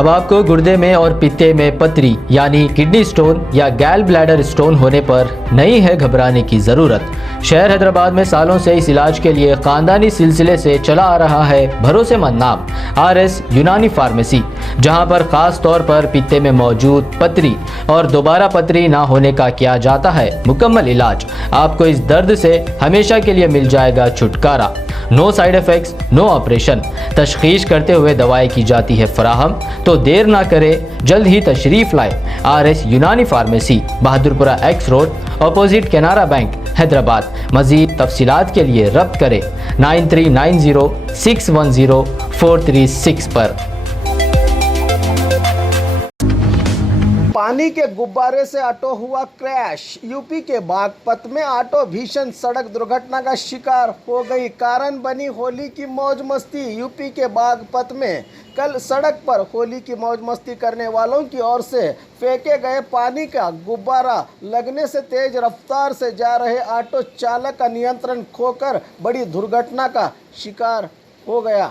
अब आपको गुर्दे में और पित्ते में पथरी यानी किडनी स्टोन या गैल ब्लैडर स्टोन होने पर नहीं है घबराने की ज़रूरत। शहर हैदराबाद में सालों से इस इलाज के लिए खानदानी सिलसिले से चला आ रहा है भरोसेमंद नाम RS यूनानी फार्मेसी, जहां पर खास तौर पर पित्ते में मौजूद पथरी और दोबारा पथरी ना होने का किया जाता है मुकम्मल इलाज। आपको इस दर्द से हमेशा के लिए मिल जाएगा छुटकारा। No side effects, no operation. तशखीस करते हुए दवाएं की जाती है फराहम। तो देर ना करें, जल्द ही तशरीफ़ लाए RS यूनानी pharmacy, Bahadurpura X road, opposite Canara bank, Hyderabad. मज़ीद तफसीलात के लिए रब्त करें 9390610436 पर। पानी के गुब्बारे से ऑटो हुआ क्रैश। यूपी के बागपत में ऑटो भीषण सड़क दुर्घटना का शिकार हो गई। कारण बनी होली की मौज मस्ती। यूपी के बागपत में कल सड़क पर होली की मौज मस्ती करने वालों की ओर से फेंके गए पानी का गुब्बारा लगने से तेज रफ्तार से जा रहे ऑटो चालक का नियंत्रण खोकर बड़ी दुर्घटना का शिकार हो गया।